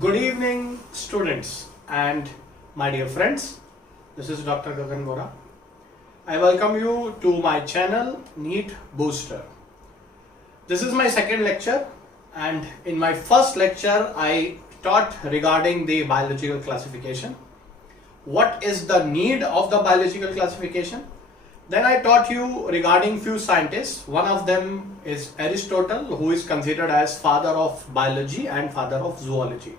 Good evening, students and my dear friends. This is Dr. Gagan Vora. I welcome you to my channel NEET Booster. This is my second lecture, and in my first lecture I taught regarding the biological classification. What is the need of the biological classification? Then I taught you regarding few scientists. One of them is Aristotle, who is considered as father of biology and father of zoology.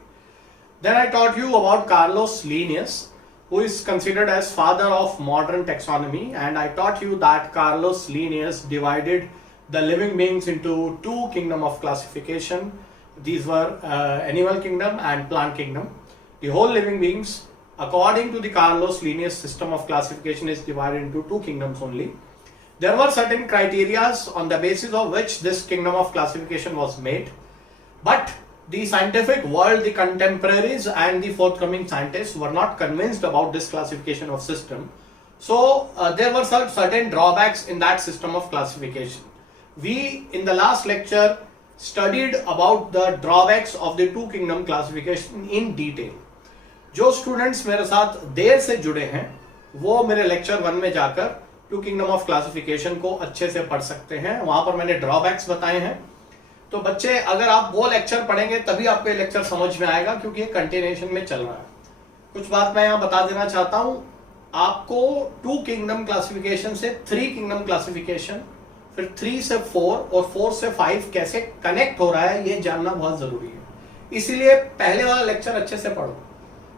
Then I taught you about Carlos Linnaeus, who is considered as father of modern taxonomy, and I taught you that Carlos Linnaeus divided the living beings into two kingdoms of classification. These were animal kingdom and plant kingdom. The whole living beings, according to the Carlos Linnaeus system of classification, is divided into two kingdoms only. There were certain criteria on the basis of which this kingdom of classification was made, but the scientific world, the contemporaries and the forthcoming scientists were not convinced about this classification of system. So there were certain drawbacks in that system of classification. We in the last lecture studied about the drawbacks of the two kingdom classification in detail. जो students मेरे साथ देर से जुड़े हैं वो मेरे lecture 1 में जाकर टू किंगडम ऑफ क्लासिफिकेशन को अच्छे से पढ़ सकते हैं. वहां पर मैंने ड्रॉबैक्स बताए हैं. तो बच्चे, अगर आप वो लेक्चर पढ़ेंगे तभी आपको ये लेक्चर समझ में आएगा, क्योंकि ये कंटिन्यूएशन में चल रहा है. कुछ बात मैं यहाँ बता देना चाहता हूं. आपको टू किंगडम क्लासिफिकेशन से 3 किंगडम क्लासिफिकेशन, फिर 3 से 4 और 4 से 5 कैसे कनेक्ट हो रहा है ये जानना बहुत जरूरी है. इसीलिए पहले वाला लेक्चर अच्छे से पढ़ो.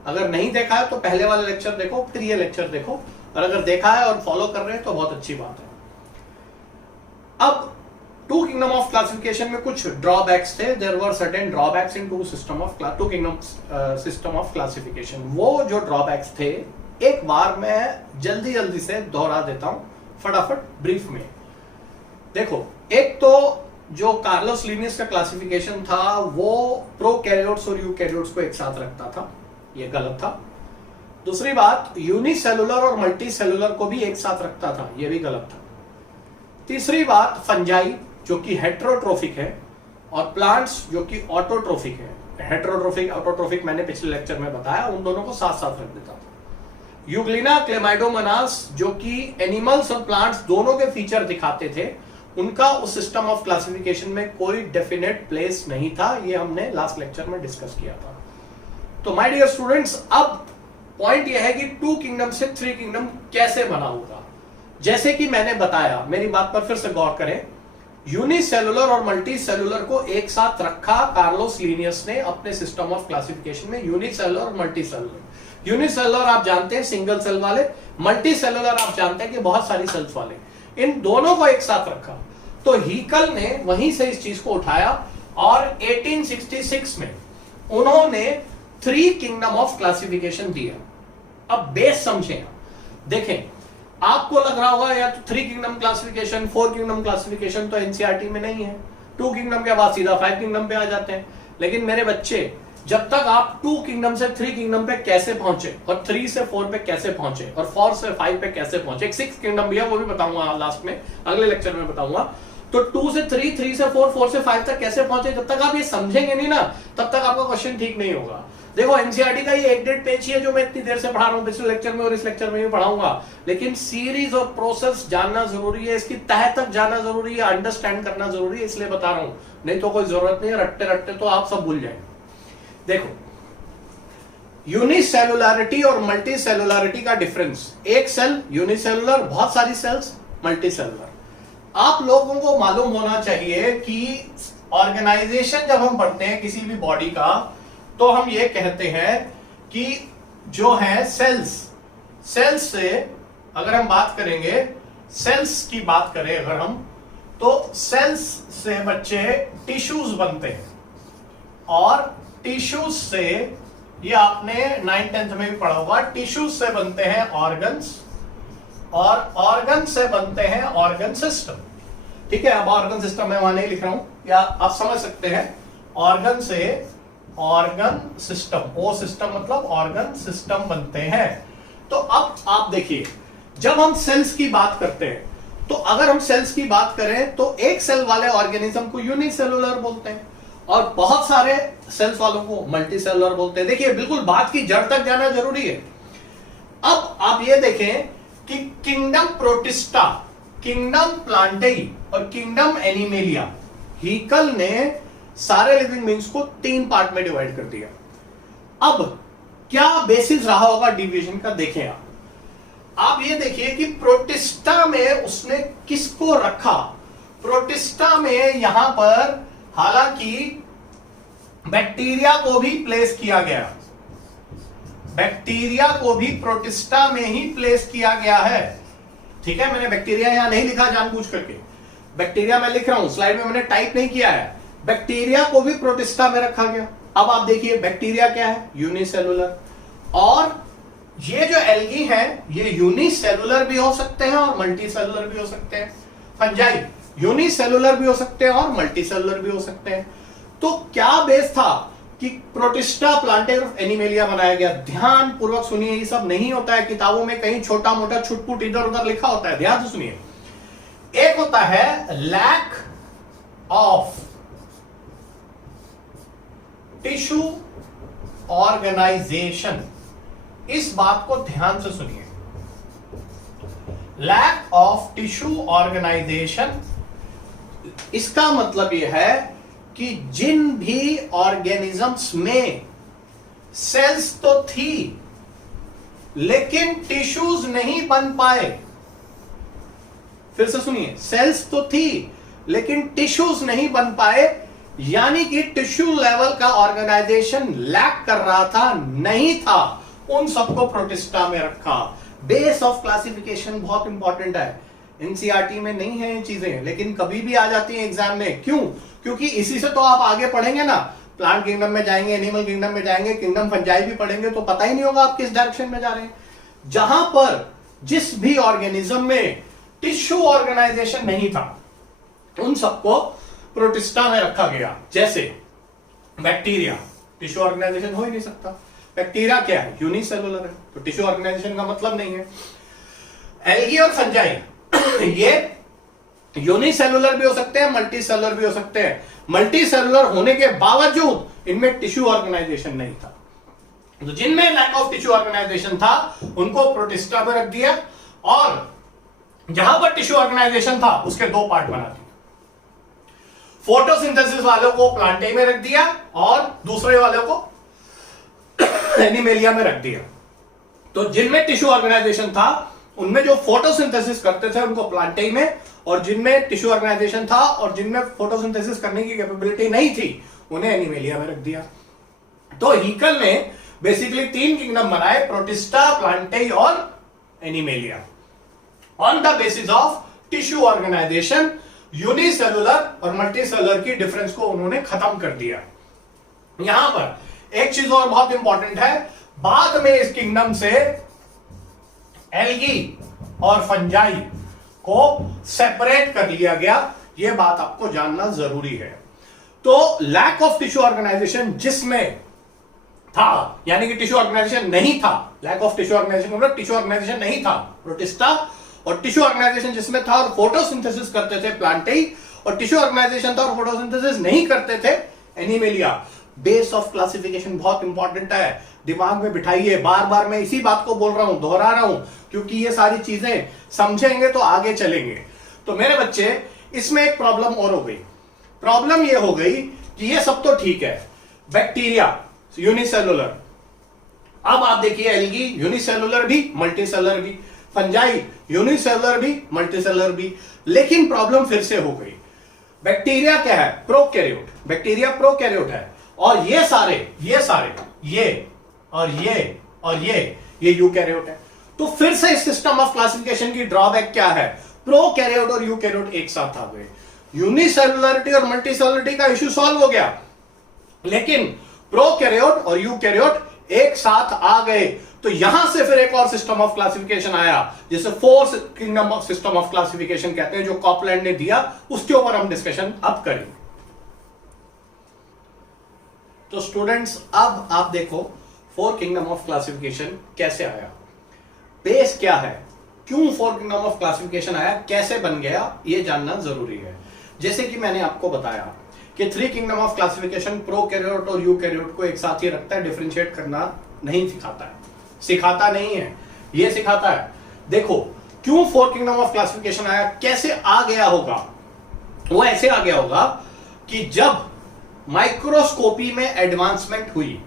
अगर नहीं देखा है तो पहले वाला लेक्चर देखो, फिर ये लेक्चर देखो, और अगर देखा है और फॉलो कर रहे हैं तो बहुत अच्छी बात है. अब टू किंगडम ऑफ क्लासिफिकेशन में कुछ ड्रॉबैक्स थे. There were certain drawbacks in two kingdom system of classification. वो जो ड्रॉबैक्स थे एक बार मैं जल्दी से दोहरा देता हूं, फटाफट ब्रीफ में. देखो, एक तो जो कार्लोस लिनियस का क्लासिफिकेशन था वो प्रोकैरियोट्स और यूकैरियोट्स को एक साथ रखता था. ये गलत था. दूसरी बात, यूनिसेलुलर और मल्टी सेलुलर को भी एक साथ रखता था. ये भी गलत था. तीसरी बात, फंजाई जो कि हेट्रोट्रोफिक है और प्लांट्स जो कि ऑटोट्रोफिक है. हेट्रोट्रोफिक ऑटोट्रोफिक मैंने पिछले लेक्चर में बताया, उन दोनों को साथ साथ रख देता था. यूग्लिना क्लेमाइडोमोनास जो कि एनिमल्स और प्लांट्स दोनों के फीचर दिखाते थे, उनका उस सिस्टम ऑफ क्लासिफिकेशन में कोई डेफिनेट प्लेस नहीं था. ये हमने लास्ट लेक्चर में डिस्कस किया था. तो माय डियर स्टूडेंट्स, अब पॉइंट यह है कि टू किंगडम से 3 किंगडम कैसे बना होगा. जैसे कि मैंने बताया, मेरी बात पर फिर से गौर करें. यूनिसेलुलर और मल्टी सेलुलर को एक साथ रखा कार्लोस लिनियस ने अपने सिस्टम ऑफ क्लासिफिकेशन में. यूनिसेलुलर और मल्टी सेलुलर. यूनिसेलुलर आप जानते हैं सिंगल सेल वाले, मल्टी सेलुलर आप जानते हैं कि बहुत सारी सेल्स वाले. इन दोनों को एक साथ रखा. तो हीकल ने वहीं से इस चीज को उठाया और 1866 में उन्होंने 3 किंगडम ऑफ क्लासिफिकेशन दिया. अब बेस समझें. देखें, आपको लग रहा होगा यार 3 किंगडम क्लासिफिकेशन, 4 किंगडम क्लासिफिकेशन तो एनसीईआरटी में नहीं है. 2 किंगडम के बाद सीधा 5 किंगडम पे आ जाते हैं. लेकिन मेरे बच्चे, जब तक आप 2 किंगडम से 3 किंगडम पे कैसे पहुंचे और 3 से 4 पे कैसे पहुंचे और 4 से 5 पे कैसे पहुंचे, एक 6 किंगडम भी है, वो भी बताऊंगा लास्ट में, अगले लेक्चर में बताऊंगा. तो 2 से 3, 3 से 4, 4 से 5 तक कैसे पहुंचे, जब तक आप ये समझेंगे नहीं ना, तब तक आपका क्वेश्चन ठीक नहीं होगा. देखो, एनसीईआरटी का ये 1.5 पेज ही है जो मैं इतनी देर से पढ़ा रहा हूं, पिछले लेक्चर में और इस लेक्चर में भी पढ़ाऊंगा. लेकिन सीरीज और प्रोसेस जानना जरूरी है, इसकी तह तक जानना जरूरी है, अंडरस्टैंड करना जरूरी है, इसलिए बता रहा हूं. नहीं तो कोई जरूरत नहीं है, रट्टे रट्टे तो आप सब भूल जाएंगे. देखो, यूनिसेलुलरिटी और मल्टी सेलुलरिटी का डिफरेंस. एक सेल यूनिसेलुलर, बहुत सारी सेल्स मल्टी सेलुलर. आप लोगों को मालूम होना चाहिए कि ऑर्गेनाइजेशन जब हम पढ़ते हैं किसी भी बॉडी का, तो हम ये कहते हैं कि जो है सेल्स से अगर हम बात करेंगे, सेल्स की बात करें अगर हम, तो सेल्स से बच्चे टिश्यूज बनते हैं और टिश्यूज से, ये आपने 9th-10th में भी पढ़ा होगा, टिश्यूज से बनते हैं ऑर्गन्स और ऑर्गन से बनते हैं ऑर्गन सिस्टम. ठीक है, अब ऑर्गन सिस्टम मैं वहां नहीं लिख रहा हूं, या आप समझ सकते हैं. ऑर्गन से ऑर्गन सिस्टम, ओ सिस्टम मतलब ऑर्गन सिस्टम बनते हैं. तो अब आप देखिए, जब हम सेल्स की बात करते हैं, तो अगर हम सेल्स की बात करें तो एक सेल वाले ऑर्गेनिज्म को यूनिसेलुलर बोलते हैं और बहुत सारे सेल्स वालों को मल्टी सेलुलर बोलते हैं। देखिए बिल्कुल बात की जड़ तक जाना जरूरी है। अब आप ये देखें कि किंगडम प्रोटिस्टा, किंगडम प्लांटेई और किंगडम एनिमेलिया, हीकल ने सारे लिविंग बींग्स को 3 पार्ट में डिवाइड कर दिया। अब क्या बेसिस रहा होगा डिवीजन का, देखें आप ये देखिए कि प्रोटिस्टा में उसने किसको रखा। प्रोटिस्टा में यहां पर हालांकि बैक्टीरिया को भी प्लेस किया गया, बैक्टीरिया को भी प्रोटिस्टा में ही प्लेस किया गया है। ठीक है, मैंने बैक्टीरिया यहां नहीं लिखा जानबूझ करके, बैक्टीरिया मैं लिख रहा हूं, स्लाइड में मैंने टाइप नहीं किया है। बैक्टीरिया को भी प्रोटिस्टा में रखा गया। अब आप देखिए बैक्टीरिया क्या है, यूनिसेलुलर, और ये जो एल्गी है ये यूनिसेलुलर भी हो सकते हैं और मल्टी सेलुलर भी हो सकते हैं। फंजाई यूनिसेलुलर भी हो सकते हैं और मल्टी सेलुलर भी हो सकते हैं। तो क्या बेस था कि प्रोटिस्टा प्लांटेर ऑफ एनिमेलिया बनाया गया। ध्यान पूर्वक सुनिए, ये सब नहीं होता है किताबों में, कहीं छोटा मोटा छुटपुट इधर उधर लिखा होता है, ध्यान से सुनिए। एक होता है लैक ऑफ टिश्यू ऑर्गेनाइजेशन, इस बात को ध्यान से सुनिए। लैक ऑफ टिश्यू ऑर्गेनाइजेशन, इसका मतलब यह है कि जिन भी ऑर्गेनिजम्स में सेल्स तो थी लेकिन टिश्यूज नहीं बन पाए, फिर से सुनिए, सेल्स तो थी लेकिन टिश्यूज नहीं बन पाए, यानी कि टिश्यू लेवल का ऑर्गेनाइजेशन लैक कर रहा था, नहीं था, उन सबको प्रोटिस्टा में रखा। बेस ऑफ क्लासिफिकेशन बहुत इंपॉर्टेंट है, एनसीईआरटी में नहीं है ये चीजें, लेकिन कभी भी आ जाती हैं एग्जाम में। क्यों? क्योंकि इसी से तो आप आगे पढ़ेंगे ना, प्लांट किंगडम में जाएंगे, एनिमल किंगडम में जाएंगे, किंगडम फंजाई भी पढ़ेंगे, तो पता ही नहीं होगा आप किस डायरेक्शन में जा रहे हैं। जहां पर जिस भी ऑर्गेनिज्म में टिश्यू ऑर्गेनाइजेशन नहीं था उन सबको प्रोटिस्टा में रखा गया। जैसे बैक्टीरिया, टिश्यू ऑर्गेनाइजेशन हो ही नहीं सकता, बैक्टीरिया क्या है, यूनिसेलुलर है, तो टिश्यू ऑर्गेनाइजेशन का मतलब नहीं है। एल्गी और फंजाई ये यूनिसेलुलर भी हो सकते हैं, मल्टी सेलुलर भी हो सकते हैं। मल्टी सेलुलर होने के बावजूद इनमें टिश्यू ऑर्गेनाइजेशन नहीं था, तो जिनमें लैक ऑफ टिश्यू ऑर्गेनाइजेशन था उनको प्रोटिस्टा में रख दिया, और जहां पर टिश्यू ऑर्गेनाइजेशन था उसके 2 पार्ट बना दिए। फोटोसिंथेसिस वालों को प्लांटे में रख दिया और दूसरे वालों को एनिमेलिया में रख दिया। तो जिनमें टिश्यू ऑर्गेनाइजेशन था उनमें जो फोटोसिंथेसिस करते थे उनको प्लांटे में, और जिनमें टिश्यू ऑर्गेनाइजेशन था और जिनमें फोटोसिंथेसिस करने की कैपेबिलिटी नहीं थी उन्हें एनिमेलिया में रख दिया। तो हीकल ने बेसिकली 3 किंगडम बनाए, प्रोटिस्टा, प्लांटे और Animalia, on the basis of tissue organisation. Unicellular और मल्टीसेलुलर की डिफरेंस को उन्होंने खत्म कर दिया। यहां पर एक चीज और बहुत इंपॉर्टेंट है, बाद में इस किंगडम से एल्गी और फंजाई को सेपरेट कर लिया गया, यह बात आपको जानना जरूरी है। तो लैक ऑफ टिश्यू ऑर्गेनाइजेशन जिसमें था, यानी कि टिश्यू ऑर्गेनाइजेशन नहीं था, लैक ऑफ टिश्यू ऑर्गेनाइजेशन मतलब टिश्यू ऑर्गेनाइजेशन नहीं था प्रोटिस्टा, और टिश्यू ऑर्गेनाइजेशन जिसमें था और फोटोसिंथेसिस करते थे प्लांटेई, और टिश्यू ऑर्गेनाइजेशन था और फोटोसिंथेसिस नहीं करते थे एनिमेलिया। बेस ऑफ क्लासिफिकेशन बहुत इंपॉर्टेंट है, दिमाग में बिठाइए, बार बार मैं इसी बात को बोल रहा हूं, दोहरा रहा हूं, क्योंकि ये सारी चीजें समझेंगे तो आगे चलेंगे। तो मेरे बच्चे, इसमें एक प्रॉब्लम और हो गई। प्रॉब्लम ये हो गई कि ये सब तो ठीक है, बैक्टीरिया यूनिसेलुलर, अब आप देखिए एल्गी यूनिसेलुलर भी मल्टीसेलुलर भी, फंजाई यूनिसेलुलर भी मल्टीसेलुलर भी, लेकिन प्रॉब्लम फिर से हो गई। बैक्टीरिया क्या है, प्रोकैरियोट, बैक्टीरिया प्रोकैरियोट है, और ये सारे ये और ये यूकैरियोट है। तो फिर से इस सिस्टम ऑफ क्लासिफिकेशन की ड्रॉबैक क्या है, प्रोकैरियोट और यूकैरियोट एक साथ आ गए, यूनिसेलुलरिटी और मल्टीसेलुलरिटी का इश्यू सॉल्व हो गया, लेकिन प्रोकैरियोट और यूकैरियोट एक साथ आ गए। तो यहां से फिर एक और सिस्टम ऑफ क्लासिफिकेशन आया, जिसे 4 kingdom of system of classification कहते हैं, जो कॉपलैंड ने दिया, उसके ऊपर हम डिस्कशन अब करेंगे। तो स्टूडेंट्स, अब आप देखो 4 किंगडम ऑफ क्लासिफिकेशन कैसे आया, बेस क्या है, क्यों 4 किंगडम ऑफ क्लासिफिकेशन आया, कैसे बन गया, यह जानना जरूरी है। जैसे कि मैंने आपको बताया कि three kingdom of classification prokaryote और यूकैरियोट को एक साथ ही रखता है, डिफरेंशिएट करना नहीं सिखाता है, सिखाता नहीं है, ये सिखाता है। देखो क्यों फोर किंगडम ऑफ क्लासिफिकेशन आया, कैसे आ गया होगा, वो ऐसे आ गया होगा कि जब माइक्रोस्कोपी में एडवांसमेंट हुई,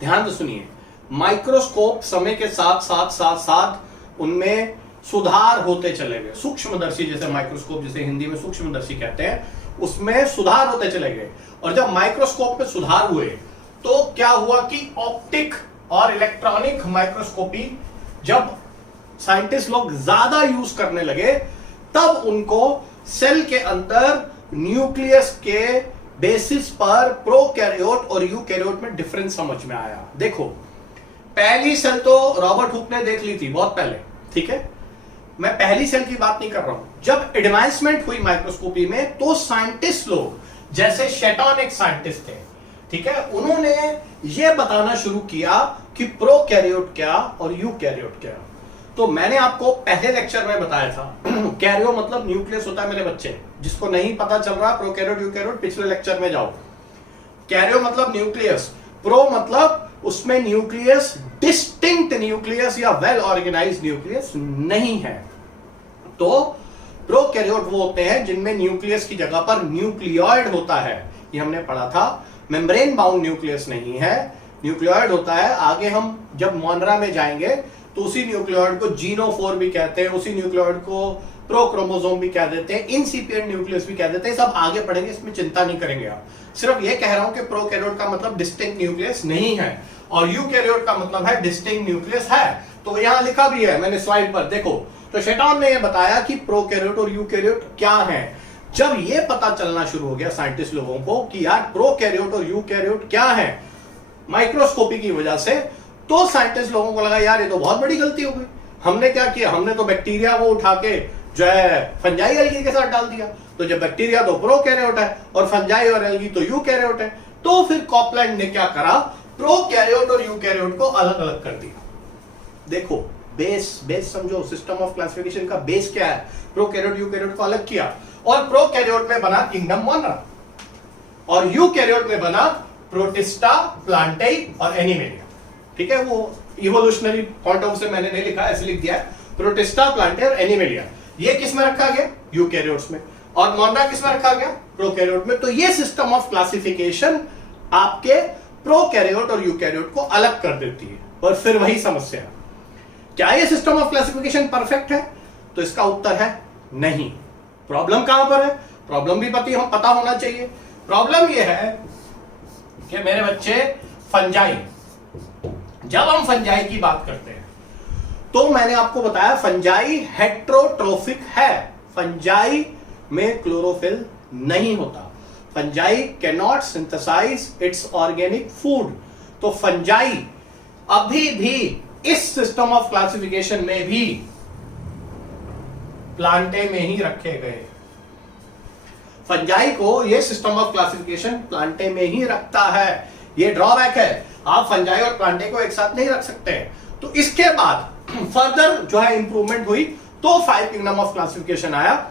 ध्यान से सुनिए, माइक्रोस्कोप समय के साथ साथ साथ साथ उनमें सुधार होते चले गए, सूक्ष्मदर्शी जैसे माइक्रोस्कोप, जैसे हिंदी में सूक्ष्मदर्शी कहते हैं, उसमें सुधार होते चले गए। और जब माइक्रोस्कोप में सुधार हुए तो क्या हुआ कि ऑप्टिक और इलेक्ट्रॉनिक माइक्रोस्कोपी जब साइंटिस्ट लोग ज्यादा यूज करने लगे, तब उनको सेल के अंदर न्यूक्लियस के बेसिस पर प्रोकैरियोट और यूकैरियोट में डिफरेंस समझ में आया। देखो पहली सेल तो रॉबर्ट हुक ने देख ली थी बहुत पहले, ठीक है, मैं पहली सेल की बात नहीं कर रहा हूं। जब एडवांसमेंट हुई माइक्रोस्कोपी में तो साइंटिस्ट लोग जैसे शेटॉन एक साइंटिस्ट थे, ठीक है, उन्होंने यह बताना शुरू किया कि प्रोकैरियोट क्या और यूकैरियोट क्या। तो मैंने आपको पहले लेक्चर में बताया था कैरियो मतलब न्यूक्लियस होता है मेरे बच्चे, जिसको नहीं पता चल रहा प्रोकैरियोट यूकैरियोट पिछले लेक्चर में जाओ। कैरियो मतलब न्यूक्लियस, प्रो मतलब उसमें न्यूक्लियस डिस्टिंक्ट न्यूक्लियस या वेल ऑर्गेनाइज्ड न्यूक्लियस नहीं है। तो प्रोकैरियोट वो होते हैं जिनमें न्यूक्लियस की जगह पर न्यूक्लियोइड होता है, ये हमने पढ़ा था। मेम्ब्रेन बाउंड न्यूक्लियस नहीं है, न्यूक्लियोइड होता है। आगे हम जब मोनरा में जाएंगे तो उसी न्यूक्लियोइड को जीनोफोर भी कहते हैं, उसी न्यूक्लियोइड को प्रोक्रोमोसोम भी कह देते हैं, इंसिपिएंट न्यूक्लियस भी कह देते हैं, सब आगे पढ़ेंगे, इसमें चिंता नहीं करेंगे आप। सिर्फ ये कह रहा हूं कि प्रोकैरियोट का मतलब डिस्टिंक्ट न्यूक्लियस नहीं है और यूकैरियोट का मतलब है डिस्टिंक्ट न्यूक्लियस है। तो यहां लिखा भी है मैंने स्लाइड पर, देखो। तो शेटॉन ने यह बताया कि प्रोकैरियोट और यूकैरियोट क्या है। जब यह पता चलना शुरू हो गया साइंटिस्ट लोगों को कि यार प्रोकैरियोट और यूकैरियोट क्या है माइक्रोस्कोपी की वजह से, तो साइंटिस्ट लोगों को लगा यार ये तो बहुत बड़ी गलती हो गई। हमने क्या किया, हमने तो बैक्टीरिया को उठा के जो है फंजाई एल्गी के साथ डाल दिया। तो जब बैक्टीरिया तो प्रोकैरियोट है और फंजाई और एल्गी तो यूकैरियोट है, तो फिर कॉपलैंड ने क्या करा, प्रोकैरियोट और यूकैरियोट को अलग अलग कर दिया। देखो बेस समझो, सिस्टम ऑफ क्लासिफिकेशन का बेस क्या है, प्रोकैरियोट यूकैरियोट को अलग किया और प्रोकैरियोट में बना किंगडम मोनरा और यूकैरियोट में बना प्रोटिस्टा, प्लांटेई और एनिमेलिया। ठीक है, वो इवोल्यूशनरी पॉइंट ऑफ से मैंने नहीं लिखा, ऐसे लिख दिया है, प्रोटिस्टा, प्लांटेई और एनिमेलिया। ये किस में रखा गया, यूकैरियोट्स में, और मोनरा किस में रखा गया, प्रोकैरियोट में। तो ये सिस्टम ऑफ क्लासिफिकेशन आपके प्रोकैरियोट और यूकैरियोट को अलग कर देती है। और फिर वही समस्या, क्या ये सिस्टम ऑफ क्लासिफिकेशन परफेक्ट है? तो इसका उत्तर है नहीं। प्रॉब्लम कहां पर है? प्रॉब्लम भी पता होना चाहिए। प्रॉब्लम ये है कि मेरे बच्चे फंजाई, जब हम फंजाई की बात करते हैं तो मैंने आपको बताया फंजाई हेट्रोट्रोफिक है, फंजाई में क्लोरोफिल नहीं होता, fungi can not synthesise its organic food. तो फंजाई अभी भी इस सिस्टम ऑफ क्लासिफिकेशन में भी प्लांटे में ही रखे गए। फंजाई को यह सिस्टम ऑफ क्लासिफिकेशन प्लांटे में ही रखता है, यह ड्रॉबैक है। आप फंजाई और प्लांटे को एक साथ नहीं रख सकते। तो इसके बाद फर्दर जो है इंप्रूवमेंट हुई, तो 5 किंगडम ऑफ क्लासिफिकेशन आया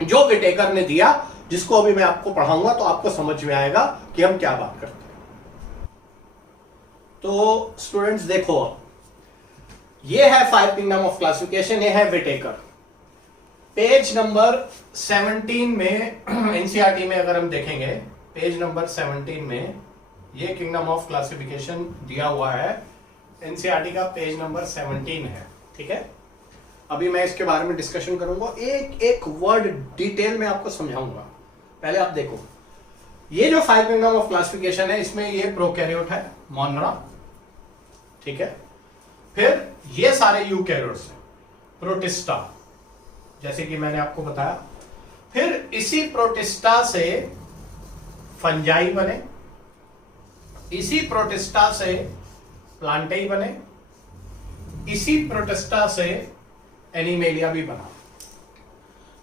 जो विटेकर ने दिया, जिसको अभी मैं आपको पढ़ाऊंगा तो आपको समझ में आएगा कि हम क्या बात करते हैं। तो स्टूडेंट्स देखो, ये है 5 किंगडम ऑफ क्लासिफिकेशन, ये है विटेकर। पेज नंबर 17 में एनसीईआरटी में अगर हम देखेंगे, पेज नंबर 17 में ये किंगडम ऑफ क्लासिफिकेशन दिया हुआ है, एनसीईआरटी का पेज नंबर 17 है। ठीक है, अभी मैं इसके बारे में डिस्कशन करूंगा, एक एक वर्ड डिटेल में आपको समझाऊंगा। पहले आप देखो, ये जो 5 किंगडम ऑफ क्लासिफिकेशन है, इसमें ये प्रोकैरियोट है, मोनरा, ठीक है। फिर ये सारे यूकैरियोट्स हैं, प्रोटिस्टा, जैसे कि मैंने आपको बताया। फिर इसी प्रोटिस्टा से फंजाई बने, इसी प्रोटिस्टा से प्लांटेई बने, इसी प्रोटिस्टा से एनिमेलिया भी बना।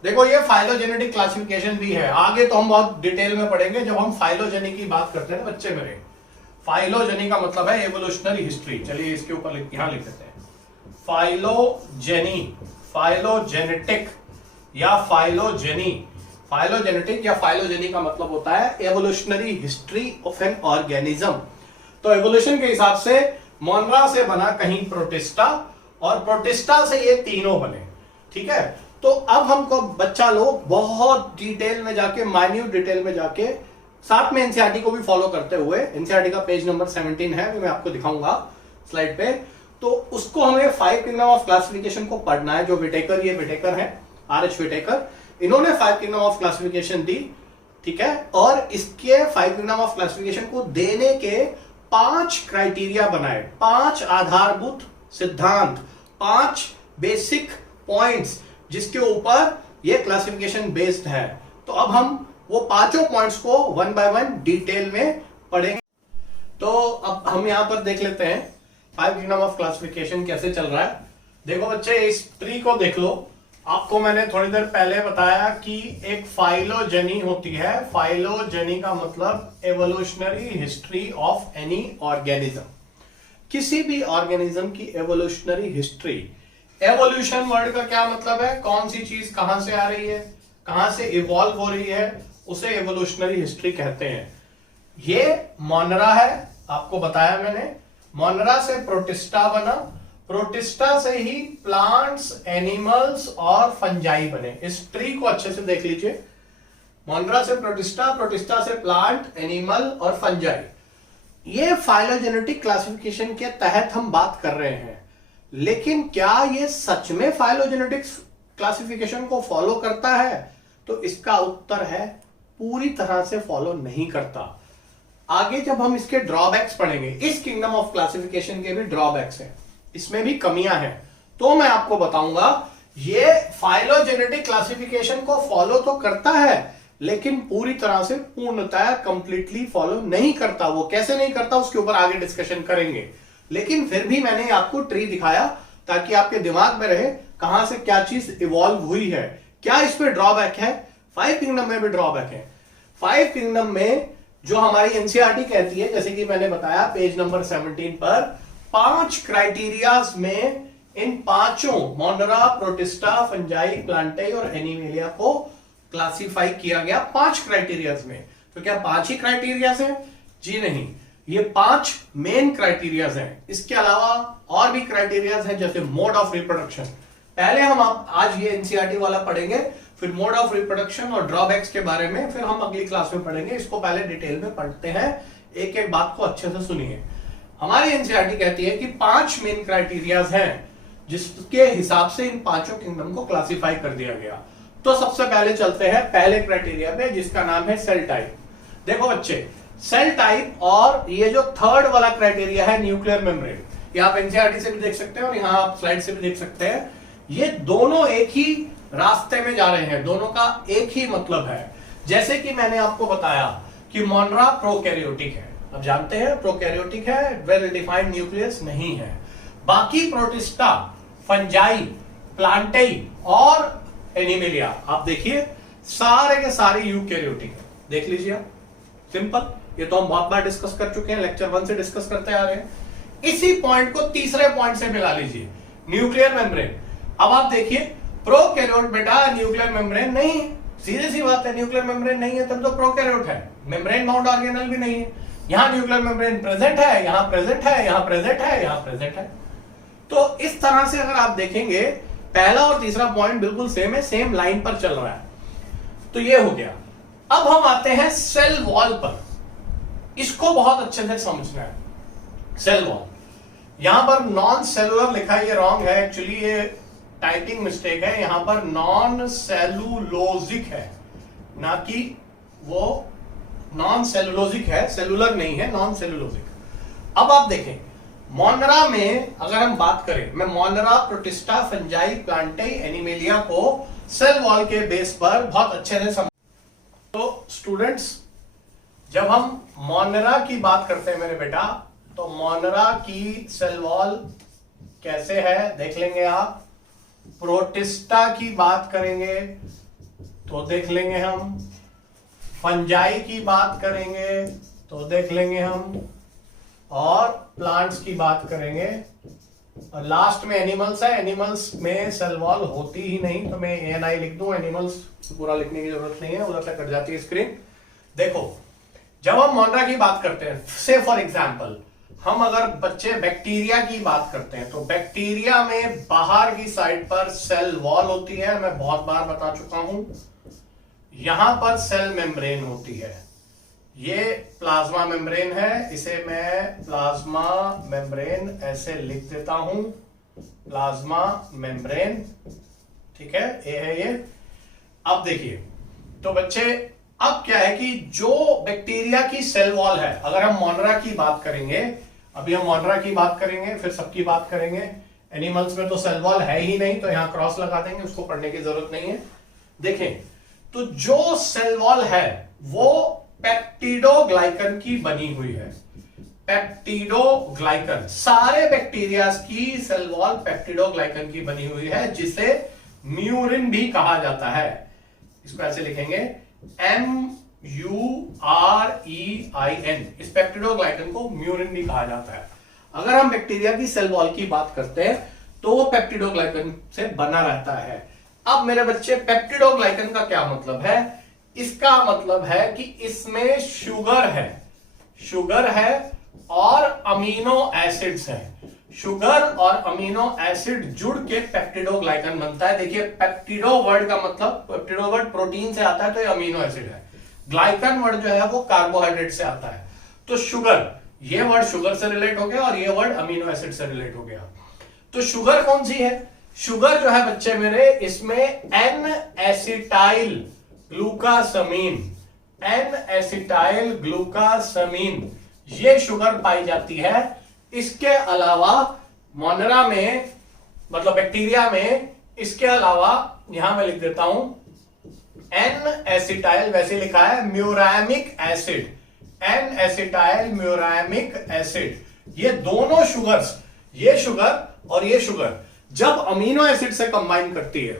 देखो ये फाइलोजेनेटिक क्लासिफिकेशन भी है, आगे तो हम बहुत डिटेल में पढ़ेंगे जब हम फाइलोजेनी की बात करते हैं ना बच्चे मेरे। फाइलोजेनी का मतलब है एवोल्यूशनरी हिस्ट्री। चलिए इसके ऊपर यहां लिख देते हैं, फाइलोजेनी, फाइलोजेनेटिक या फाइलोजेनी, फाइलोजेनेटिक या फाइलोजेनी का मतलब होता है evolutionary history of an organism. तो एवोल्यूशन के हिसाब से मोनरा से बना कहीं प्रोटिस्टा, और प्रोटिस्टा से ये तीनों बने, ठीक है। तो अब हमको बच्चा लोग बहुत डिटेल में जाके, माइन्यूट डिटेल में जाके, साथ में एनसीईआरटी को भी फॉलो करते हुए, एनसीईआरटी का पेज नंबर 17 है, मैं आपको दिखाऊंगा स्लाइड पे। तो उसको हमें 5 किंगडम ऑफ क्लासिफिकेशन को पढ़ना है। जो विटेकर, ये विटेकर है, आर.एच. विटेकर, इन्होंने 5 किंगडम ऑफ क्लासिफिकेशन दी, ठीक है। और इसके 5 किंगडम ऑफ क्लासिफिकेशन को देने के 5 क्राइटेरिया बनाए, 5 आधारभूत सिद्धांत, 5 बेसिक पॉइंट्स जिसके ऊपर ये क्लासिफिकेशन बेस्ड है। तो अब हम वो पांचों पॉइंट्स को 1 बाय 1 डिटेल में पढ़ेंगे। तो अब हम यहां पर देख लेते हैं 5 किंगडम ऑफ क्लासिफिकेशन कैसे चल रहा है। देखो बच्चे, इस ट्री को देख लो। आपको मैंने थोड़ी देर पहले बताया कि एक फाइलोजेनी होती है। फाइलोजेनी का मतलब evolutionary history of any organism. किसी भी ऑर्गेनिज्म की एवोल्यूशनरी हिस्ट्री। एवोल्यूशन वर्ड का क्या मतलब है? कौन सी चीज कहां से आ रही है, कहां से इवॉल्व हो रही है, उसे एवोल्यूशनरी हिस्ट्री कहते हैं। ये मोनरा है, आपको बताया मैंने। मोनरा से प्रोटिस्टा बना, प्रोटिस्टा से ही प्लांट्स, एनिमल्स और फंजाई बने। इस ट्री को अच्छे से देख लीजिए। मोनरा से प्रोटिस्टा, प्रोटिस्टा से प्लांट, एनिमल और फंजाई। ये फाइलोजेनेटिक क्लासिफिकेशन के तहत हम बात कर रहे हैं। लेकिन क्या ये सच में फाइलोजेनेटिक क्लासिफिकेशन को फॉलो करता है? तो इसका उत्तर है पूरी तरह से फॉलो नहीं करता। आगे जब हम इसके ड्रॉबैक्स पढ़ेंगे, इस किंगडम ऑफ क्लासिफिकेशन के भी ड्रॉबैक्स हैं, इसमें भी कमियां हैं, तो मैं आपको बताऊंगा। ये फाइलोजेनेटिक क्लासिफिकेशन को फॉलो तो करता है, लेकिन पूरी तरह से पूर्णतः कंप्लीटली फॉलो नहीं करता। वो कैसे नहीं करता उसके ऊपर आगे डिस्कशन करेंगे। लेकिन फिर भी मैंने आपको ट्री दिखाया ताकि आपके दिमाग में रहे कहां से क्या चीज इवॉल्व हुई है। क्या इस पे ड्रॉबैक है? 5 किंगडम में भी ड्रॉबैक है। 5 किंगडम में जो हमारी एनसीईआरटी कहती है, जैसे कि मैंने बताया पेज नंबर 17 पर, 5 क्राइटेरियाज में इन पांचों मोनरा, प्रोटिस्टा, फंजाई, प्लांटाई और एनिमेलिया को क्लासिफाई किया गया 5 क्राइटेरियाज में। तो क्या 5 ही क्राइटेरियाज हैं? जी नहीं, ये 5 मेन क्राइटेरियाज हैं। इसके अलावा और भी क्राइटेरियाज हैं, जैसे मोड ऑफ रिप्रोडक्शन। पहले हम आज ये एनसीईआरटी वाला पढ़ेंगे, फिर मोड ऑफ रिप्रोडक्शन और ड्रॉबैक्स के बारे में फिर हम अगली क्लास में पढ़ेंगे। इसको पहले डिटेल में पढ़ते हैं, एक एक बात को अच्छे से सुनिए। हमारी एनसीईआरटी कहती है कि 5 मेन क्राइटेरियाज हैं जिसके हिसाब से इन पांचों किंगडम को क्लासिफाई कर दिया गया। तो सबसे पहले चलते हैं पहले क्राइटेरिया पे, जिसका नाम है सेल टाइप। देखो बच्चे, सेल टाइप और ये जो थर्ड वाला क्राइटेरिया है न्यूक्लियर मेम्ब्रेन, ये आप एनसीईआरटी से भी देख सकते हैं और यहां आप स्लाइड से भी देख सकते हैं। ये दोनों एक ही रास्ते में जा रहे हैं, दोनों का एक ही मतलब है। जैसे कि मैंने आपको बताया कि मोनरा प्रोकैरियोटिक है, अब जानते हैं प्रोकैरियोटिक है, वेल डिफाइंड न्यूक्लियस नहीं है। बाकी प्रोटिस्टा, फंजाई, प्लांटाई और एनिमेलिया आप देखिए सारे के सारे यूकैरियोटिक है। देख लीजिए आप, सिंपल। ये तो हम बहुत बार डिस्कस कर चुके हैं, लेक्चर 1 से डिस्कस करते आ रहे हैं। इसी पॉइंट को तीसरे पॉइंट से मिला लीजिए, न्यूक्लियर मेम्ब्रेन। अब आप देखिए, प्रोकैरियोट बेटा न्यूक्लियर मेम्ब्रेन नहीं है, सीधी सी बात है। न्यूक्लियर मेम्ब्रेन नहीं है तब तो प्रोकैरियोट है। मेम्ब्रेन बाउंड ऑर्गेनल भी नहीं है। यहां न्यूक्लियर मेम्ब्रेन प्रेजेंट है, यहां प्रेजेंट है, यहां प्रेजेंट है, यहां प्रेजेंट है। तो इस तरह से अगर आप देखेंगे, पहला और तीसरा पॉइंट बिल्कुल सेम है, सेम लाइन पर चल रहा है। तो ये हो गया। अब हम आते हैं सेल वॉल पर। इसको बहुत अच्छे से समझना है। सेल वॉल, यहां पर नॉन सेलुलर लिखा है, ये रॉन्ग है एक्चुअली, ये टाइपिंग मिस्टेक है। यहां पर नॉन सेलुलोजिक है, ना कि वो नॉन सेलुलोजिक है, सेलुलर नहीं है, नॉन सेलुलोजिक। अब आप देखें, मोनरा में अगर हम बात करें, मैं मोनरा, प्रोटिस्टा, फंजाई, प्लांटाई, एनिमेलिया को सेल वॉल के बेस पर बहुत अच्छे से समझ। तो स्टूडेंट्स, जब हम मोनरा की बात करते हैं मेरे बेटा, तो मोनरा की सेल वॉल कैसे है देख लेंगे आप। प्रोटिस्टा की बात करेंगे तो देख लेंगे हम, फंजाई की बात करेंगे तो देख लेंगे हम, और प्लांट्स की बात करेंगे लास्ट में एनिमल्स है, एनिमल्स में सेल वॉल होती ही नहीं, तो मैं ANI लिख दूं, एनिमल्स पूरा लिखने की जरूरत नहीं है, उधर से कट जाती है स्क्रीन। देखो जब हम मोनरा की बात करते हैं, से फॉर एग्जांपल हम अगर बच्चे बैक्टीरिया की बात करते हैं, तो बैक्टीरिया में बाहर की साइड पर सेल वॉल होती है, मैं बहुत बार बता चुका हूं। यहां पर सेल मेम्ब्रेन होती है, ये प्लाज्मा मेम्ब्रेन है, इसे मैं प्लाज्मा मेम्ब्रेन ऐसे लिख देता हूं, प्लाज्मा मेम्ब्रेन, ठीक है, ये है ये। अब देखिए तो बच्चे, अब क्या है कि जो बैक्टीरिया की सेल वॉल है, अगर हम मोनरा की बात करेंगे, अभी हम मोनरा की बात करेंगे, फिर सबकी बात करेंगे। एनिमल्स में तो सेल वॉल है ही नहीं, तो यहां क्रॉस लगा देंगे, उसको पढ़ने की जरूरत नहीं है। देखें तो जो सेल वॉल है वो पेप्टिडोग्लाइकन की बनी हुई है, पेप्टिडोग्लाइकन, सारे बैक्टीरिया की सेल वॉल पेप्टिडोग्लाइकन की बनी हुई है, जिसे म्यूरिन भी कहा जाता है। इसको ऐसे लिखेंगे MUREIN, इस पेप्टिडोग्लाइकन को म्यूरिन भी कहा जाता है। अगर हम बैक्टीरिया की सेल वॉल की बात करते हैं तो वो पेप्टिडोग्लाइकन से बना रहता है। अब मेरे बच्चे, पेप्टिडोग्लाइकन का क्या मतलब है? इसका मतलब है कि इसमें शुगर है और अमीनो एसिड्स हैं। शुगर और अमीनो एसिड जुड़ के पेप्टिडोग्लाइकन बनता है। देखिए पेप्टिडो वर्ड का मतलब, पेप्टिडो वर्ड प्रोटीन से आता है, तो ये अमीनो एसिड है। ग्लाइकन वर्ड जो है वो कार्बोहाइड्रेट से आता है। तो शुगर, ये वर्ड शुगर से रिलेट हो गया और ये वर्ड अमीनो एसिड से रिलेट हो गया। तो शुगर कौन सी है? शुगर जो है बच्चे मेरे, इसमें N-एसिटाइल ग्लूकासमीन, ये शुगर पाई जाती है। इसके अलावा मोनरा में, मतलब बैक्टीरिया में, इसके अलावा यहां मैं लिख देता हूं N-एसिटाइल, वैसे लिखा है म्यूरामिक एसिड, N-एसिटाइल म्यूरामिक एसिड। ये दोनों शुगर्स, ये शुगर और ये शुगर जब अमीनो एसिड से कंबाइन करती है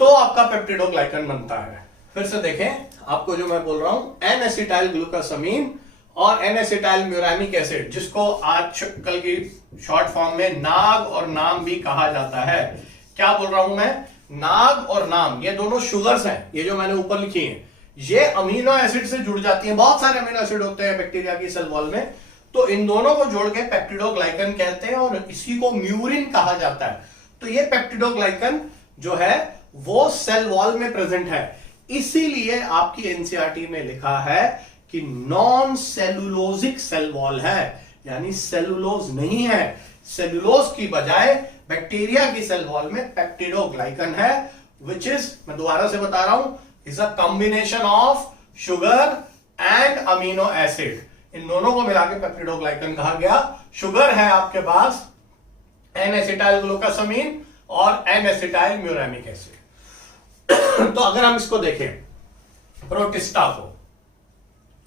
तो आपका पेप्टिडोग्लाइकन बनता है। फिर से देखें, आपको जो मैं बोल रहा हूं, N-एसिटाइल ग्लूकासमीन और N-एसिटाइल म्यूरामिक एसिड, जिसको आजकल की शॉर्ट फॉर्म में नाग और नाम भी कहा जाता है। क्या बोल रहा हूं मैं? नाग और नाम, ये दोनों शुगर्स हैं, ये जो मैंने ऊपर लिखी हैं, ये अमीनो एसिड से जुड़ जाती हैं। बहुत सारे अमीनो एसिड होते हैं बैक्टीरिया की सेल वॉल में, तो इन दोनों को जोड़ के पेप्टिडोग्लाइकन कहते हैं और इसी को म्यूरिन कहा जाता है। तो ये पेप्टिडोग्लाइकन जो है वो सेल वॉल में प्रेजेंट है। इसीलिए आपकी एनसीईआरटी में लिखा है कि नॉन सेलुलोजिक सेल वॉल है, यानी सेलुलोज नहीं है। सेलुलोज की बजाय बैक्टीरिया की सेल वॉल में पेप्टिडोग्लाइकन है, विच इज, मैं दोबारा से बता रहा हूं, is a combination of sugar and amino acid. इन दोनों को मिला के पेप्टिडोग्लाइकन कहा गया। शुगर है आपके पास N-एसिटाइल ग्लूकासमीन और N-एसिटाइल म्यूरामिक एसिड। तो अगर हम इसको देखें, प्रोटिस्टा को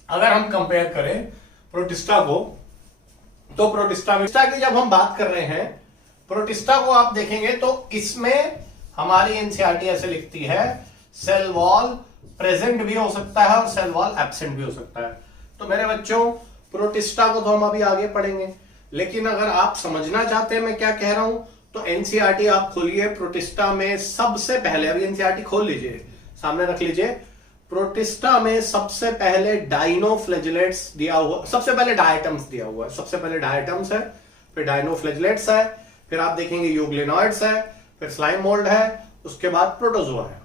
अगर हम कंपेयर करें प्रोटिस्टा को, तो प्रोटिस्टा की जब हम बात कर रहे हैं, प्रोटिस्टा को आप देखेंगे तो इसमें हमारी एनसीईआरटी ऐसे लिखती है, सेल वॉल प्रेजेंट भी हो सकता है और सेल वॉल एब्सेंट भी हो सकता है। तो मेरे बच्चों, प्रोटिस्टा को तो हम अभी आगे पढ़ेंगे, लेकिन अगर आप समझना चाहते हैं मैं क्या कह रहा हूं, तो एनसीईआरटी आप खोलिए। प्रोटिस्टा में सबसे पहले, अभी एनसीईआरटी खोल लीजिए, सामने रख लीजिए। प्रोटिस्टा में सबसे पहले डाइनोफ्लैजेलेट्स दिया हुआ, सबसे पहले डायटम्स दिया हुआ है, सबसे पहले डायटम्स है, फिर डाइनोफ्लैजेलेट्स है, फिर आप देखेंगे यूग्लिनॉइड्स है, फिर स्लाइम मोल्ड है, उसके बाद प्रोटोजोआ है।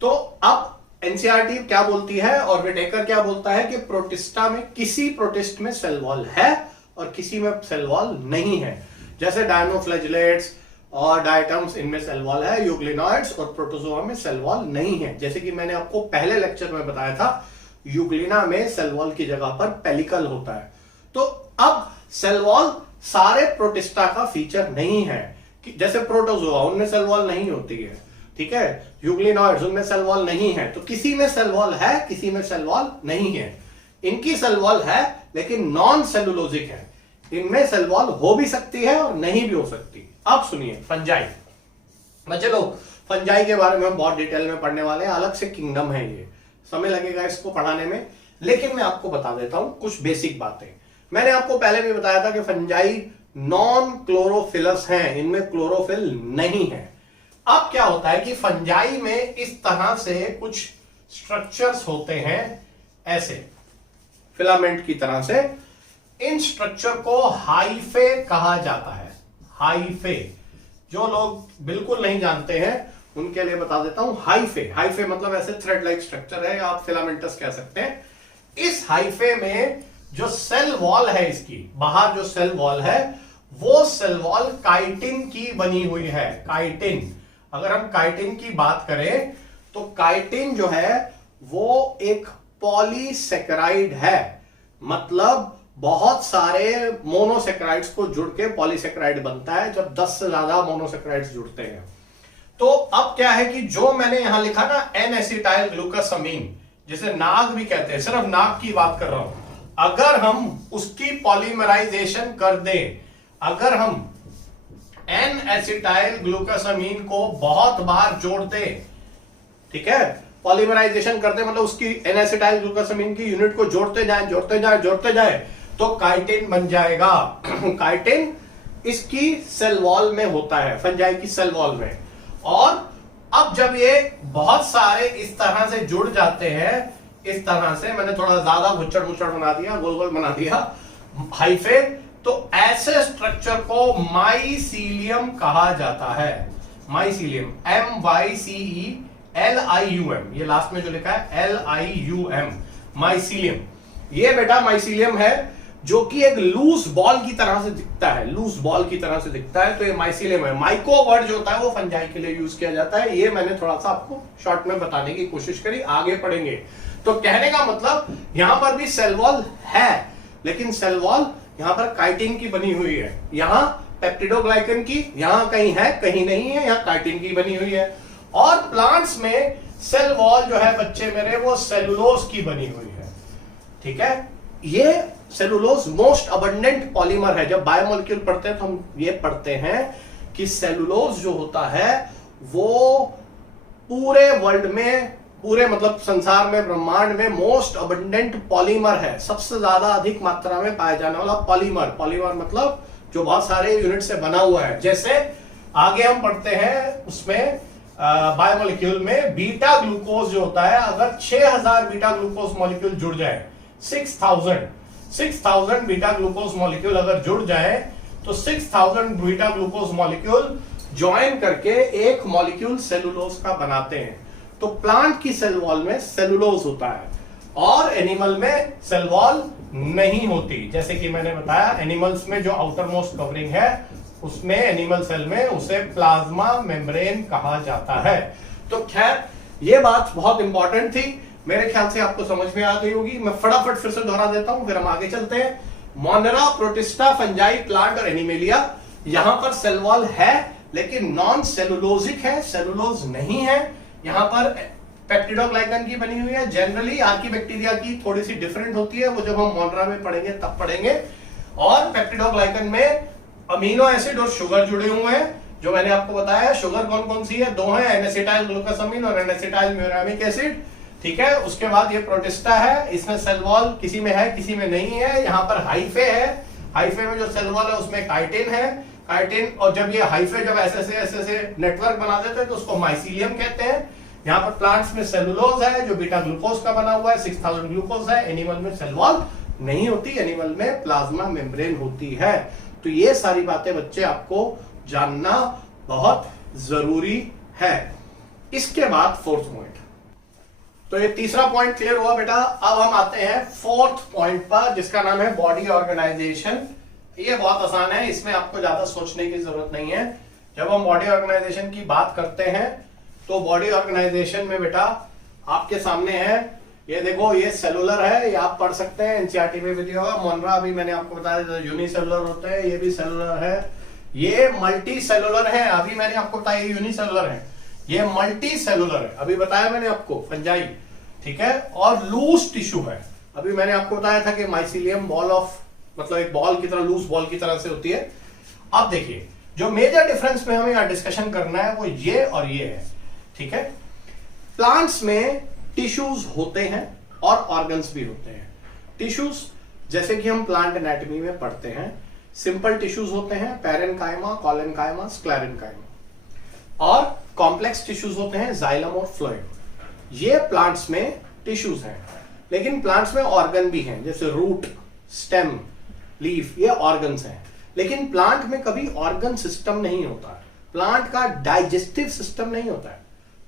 तो अब एनसीईआरटी क्या बोलती है और विटेकर क्या बोलता है कि प्रोटिस्टा में, किसी प्रोटिस्ट में सेल वॉल है और किसी में सेल वॉल नहीं है। जैसे डायनोफ्लैजेलेट्स और डायटम्स, इनमें सेल वॉल है, यूग्लिनॉइड्स और प्रोटोजोआ में सेल वॉल नहीं है। जैसे कि मैंने आपको पहले लेक्चर में बताया था, यूग्लिना में सेल वॉल की जगह पर पेलिकल होता है। तो अब सेल वॉल सारे प्रोटिस्टा का फीचर नहीं है, कि जैसे प्रोटोजोआ, उनमें सेल वॉल नहीं होती है, ठीक है, यूग्लिनॉइड्स, उनमें सेल वॉल नहीं है। तो किसी में सेल वॉल है, किसी में सेल वॉल नहीं है। इनकी सेल वॉल है लेकिन नॉन सेलुलोजिक है, इनमें सेल वॉल हो भी सकती है और नहीं भी हो सकती। अब सुनिए फंजाई, चलो फंजाई के बारे में हम बहुत डिटेल में पढ़ने वाले हैं, अलग से किंगडम है, ये समय लगेगा इसको पढ़ाने में, लेकिन मैं आपको बता देता हूं कुछ बेसिक बातें। मैंने आपको पहले भी बताया था कि फंजाई नॉन क्लोरोफिलस हैं, इनमें क्लोरोफिल नहीं है। अब क्या होता है कि फंजाई में इस तरह से कुछ स्ट्रक्चर्स होते हैं, ऐसे फिलामेंट की तरह से। इन स्ट्रक्चर को हाइफे कहा जाता है। हाइफे, जो लोग बिल्कुल नहीं जानते हैं उनके लिए बता देता हूं। हाइफे मतलब ऐसे थ्रेड लाइक स्ट्रक्चर है, आप फिलामेंटस कह सकते हैं। इस हाइफे में जो सेल वॉल है, इसकी बाहर जो सेल वॉल है, वो सेल वॉल काइटिन की बनी हुई है। काइटिन, अगर हम काइटिन की बात करें तो काइटिन जो है वो एक पॉलीसेकेराइड है, मतलब बहुत सारे मोनोसेकेराइड्स को जुड़ के पॉलीसेकेराइड बनता है, जब 10 से ज्यादा मोनोसेकेराइड्स जुड़ते हैं। तो अब क्या है कि जो मैंने यहां लिखा ना एन एसिटाइल ग्लूकोसामीन, जिसे नाग भी कहते हैं, सिर्फ नाग की बात कर रहा हूं, अगर हम उसकी पॉलीमराइजेशन कर दें, अगर हम एन एसिटाइल ग्लूकोसामीन को बहुत बार जोड़ दें, ठीक है, पॉलीमराइजेशन करते मतलब उसकी एन एसिटाइल ग्लूकोसामीन की यूनिट को जोड़ते जाए तो काइटिन बन जाएगा। काइटिन इसकी सेल वॉल में होता है, फंजाई की सेल वॉल में। और अब जब ये बहुत सारे इस तरह से जुड़ जाते हैं, इस तरह से, मैंने थोड़ा ज्यादा भुच्चड़ बना दिया, गोल गोल बना दिया हाइफे, तो ऐसे स्ट्रक्चर को माइसीलियम कहा जाता है। माइसीलियम, MYCELIUM, ये लास्ट में जो लिखा है LIUM, माइसीलियम। ये बेटा माइसीलियम है, जो कि एक लूज बॉल की तरह से दिखता है, लूज बॉल की तरह से दिखता है, तो ये माइसीलियम है। माइको वर्ड जो होता है वो फंजाई के लिए यूज किया जाता है। ये मैंने थोड़ा सा आपको शॉर्ट में बताने की कोशिश करी, आगे पढ़ेंगे। तो कहने का मतलब यहां पर भी सेल वॉल है, लेकिन सेल वॉल यहां पर काइटिन की बनी हुई है, यहां पेप्टिडोग्लाइकन की, यहां कहीं है कहीं नहीं है, यहां काइटिन की बनी हुई है। और प्लांट्स में सेल वॉल जो है बच्चे मेरे, वो सेलुलोज की बनी हुई है, ठीक है। ये सेलुलोज मोस्ट अबंडेंट पॉलीमर है। जब बायोमोलिक्यूल पढ़ते हैं तो हम ये पढ़ते हैं कि सेलुलोज जो होता है वो पूरे वर्ल्ड में, पूरे मतलब संसार में, ब्रह्मांड में मोस्ट अबंडेंट पॉलीमर है, सबसे ज्यादा अधिक मात्रा में पाया जाने वाला पॉलीमर। पॉलीमर मतलब जो बहुत सारे यूनिट से बना हुआ है। जैसे आगे हम पढ़ते हैं उसमें बायोमोलिक्यूल में बीटा ग्लूकोज जो होता है, अगर 6000 बीटा ग्लूकोज मॉलिक्यूल जुड़ जाए, 6000 बीटा ग्लूकोज मॉलिक्यूल अगर जुड़ जाए, तो 6000 बीटा ग्लूकोज मॉलिक्यूल ज्वाइन करके एक मॉलिक्यूल सेलुलोज का बनाते हैं। तो प्लांट की सेल वॉल में सेलुलोज होता है और एनिमल में सेल वॉल नहीं होती। जैसे कि मैंने बताया, एनिमल्स में जो आउटर मोस्ट कवरिंग है उसमें, एनिमल सेल में, उसे प्लाज्मा मेम्ब्रेन कहा जाता है। तो खैर ये बात बहुत इंपॉर्टेंट थी, मेरे ख्याल से आपको समझ में आ गई होगी। मैं फटाफट फिर से दोहरा देता हूं, फिर हम आगे चलते हैं। मोनेरा, प्रोटिस्टा, फंजाई, प्लांट और एनिमेलिया, यहां पर सेल वॉल है लेकिन नॉन सेलुलोजिक है, सेलुलोज नहीं है। यहां पर पेप्टिडोग्लाइकन की बनी हुई है। जनरली आर्कीबैक्टीरिया की थोड़ी सी डिफरेंट होती है, वो जब हम मोनेरा में पढ़ेंगे तब पढ़ेंगे। और पेप्टिडोग्लाइकन में अमीनो एसिड और शुगर जुड़े हुए हैं, जो मैंने आपको बताया। शुगर कौन कौन सी है? 2 है, एन एसिटाइल ग्लूकोसामीन और एन एसिटाइल म्यूरामिक एसिड, ठीक है। उसके बाद ये प्रोटिस्टा है, इसमें सेल वॉल किसी में है किसी में नहीं है। यहाँ पर हाइफे है, हाइफे में जो सेल वॉल है उसमें काइटिन है, काइटिन। और जब ये हाइफे जब ऐसे नेटवर्क बना देते हैं तो उसको माइसीलियम कहते हैं। यहाँ पर प्लांट्स में सेलुलोज है जो बीटा ग्लूकोज का बना हुआ है, 6000 ग्लूकोज है। एनिमल में सेल वॉल नहीं होती, एनिमल में प्लाज्मा मेम्ब्रेन होती है। तो ये सारी बातें बच्चे आपको जानना बहुत जरूरी है। इसके बाद फोर्थ पॉइंट, तो ये तीसरा पॉइंट क्लियर हुआ बेटा। अब हम आते हैं फोर्थ पॉइंट पर, जिसका नाम है बॉडी ऑर्गेनाइजेशन। ये बहुत आसान है, इसमें आपको ज्यादा सोचने की जरूरत नहीं है। जब हम बॉडी ऑर्गेनाइजेशन की बात करते हैं तो बॉडी ऑर्गेनाइजेशन में बेटा आपके सामने है, ये देखो, ये सेलुलर है, ये आप पढ़ सकते हैं, एनसीईआरटी में भी दिया होगा। मोनरा अभी मैंने आपको बताया यूनिसेलुलर होते हैं, ये भी सेलुलर है। ये मल्टी सेलुलर है, अभी मैंने आपको बताया यूनिसेलुलर है, ये मल्टी सेलुलर है, अभी बताया मैंने आपको, फंजाई, ठीक है। और लूज टिश्यू है, अभी मैंने आपको बताया था कि माइसीलियम बॉल ऑफ, मतलब एक बॉल की तरह, लूज बॉल की तरह से होती है। अब देखिए, जो मेजर डिफरेंस में हमें यहां डिस्कशन करना है वो ये और ये है, ठीक है। प्लांट्स में टिश्यूज होते हैं और ऑर्गन्स भी होते हैं। टिश्यूज जैसे कि हम प्लांट एनाटॉमी में पढ़ते हैं सिंपल टिश्यूज होते हैं, पैरेनकाइमा, कोलेनकाइमा, स्क्लेरेनकाइमा, और कॉम्प्लेक्स टिश्यूज होते हैं जाइलम और फ्लोएम। ये प्लांट्स में टिश्यूज हैं, लेकिन प्लांट्स में ऑर्गन भी हैं, जैसे रूट, स्टेम, लीफ, ये ऑर्गन्स हैं। लेकिन प्लांट में कभी ऑर्गन सिस्टम नहीं होता, प्लांट का डाइजेस्टिव सिस्टम नहीं होता है,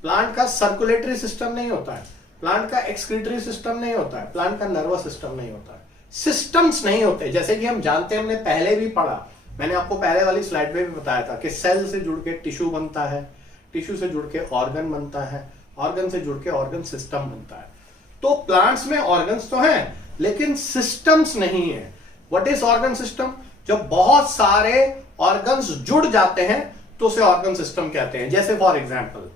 प्लांट का सर्कुलेटरी सिस्टम नहीं होता है, प्लांट का एक्सक्रीटरी सिस्टम नहीं होता है, प्लांट का नर्वस सिस्टम नहीं होता है, सिस्टम्स नहीं होते। जैसे कि हम जानते हैं, हमने पहले भी पढ़ा, मैंने आपको पहले वाली स्लाइड में भी बताया था कि सेल से जुड़ के टिश्यू बनता है, टिश्यू से जुड़ के ऑर्गन बनता है, ऑर्गन से जुड़ के ऑर्गन सिस्टम बनता है। तो प्लांट्स में ऑर्गन्स तो हैं, लेकिन सिस्टम्स नहीं है। What is organ system? जब बहुत सारे ऑर्गन्स जुड़ जाते हैं तो उसे ऑर्गन सिस्टम कहते हैं। जैसे फॉर एग्जांपल,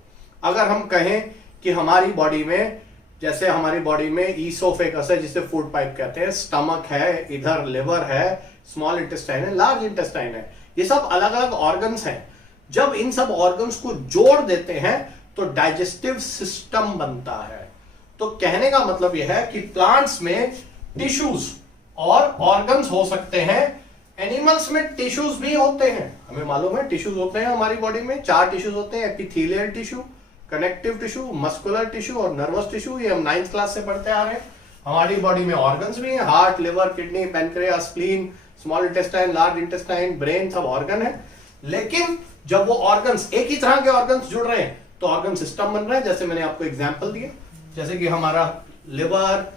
अगर हम कहें कि हमारी बॉडी में, जैसे हमारी बॉडी में ईसोफेगस है जिसे फूड पाइप कहते हैं, स्टमक है, इधर लिवर है, स्मॉल इंटेस्टाइन है, लार्ज इंटेस्टाइन है, ये सब अलग अलग ऑर्गन्स हैं। जब इन सब ऑर्गन्स को जोड़ देते हैं तो डाइजेस्टिव सिस्टम बनता है। तो कहने का मतलब यह है कि प्लांट्स में टिश्यूज और ऑर्गन्स हो सकते हैं, एनिमल्स में टिश्यूज भी होते हैं। हमें मालूम है टिश्यूज होते हैं हमारी बॉडी में, 4 टिश्यूज होते हैं, epithelial tissue, connective tissue, muscular tissue और नर्वस टिश्यू। ये हम 9th क्लास से पढ़ते आ रहे हैं। हमारी बॉडी में ऑर्गन्स भी हैं, heart, liver, kidney, pancreas, spleen, small intestine, large intestine, brain, सब ऑर्गन है। लेकिन जब वो ऑर्गन्स, एक ही तरह के ऑर्गन्स जुड़ रहे हैं तो ऑर्गन सिस्टम बन रहा है। जैसे मैंने आपको एग्जांपल दिए, जैसे कि हमारा liver,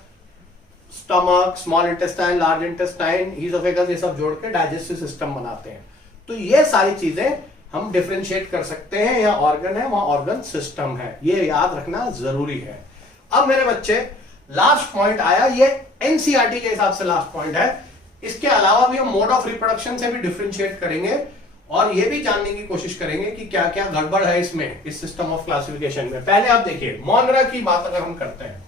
stomach, small intestine, large intestine, oesophagus, ये सब जोड़ के डाइजेस्टिव सिस्टम बनाते हैं। तो ये सारी चीजें हम डिफरेंशिएट कर सकते हैं, यहाँ ऑर्गन है, वहां ऑर्गन सिस्टम है, ये याद रखना जरूरी है। अब मेरे बच्चे, लास्ट पॉइंट आया, ये एनसीईआरटी के हिसाब से लास्ट पॉइंट है। इसके अलावा भी हम मोड ऑफ रिप्रोडक्शन से भी डिफरेंशिएट करेंगे और ये भी जानने की कोशिश करेंगे कि क्या क्या गड़बड़ है इसमें, इस सिस्टम ऑफ क्लासिफिकेशन में। पहले आप देखिए, मोनरा की बात अगर हम करते हैं,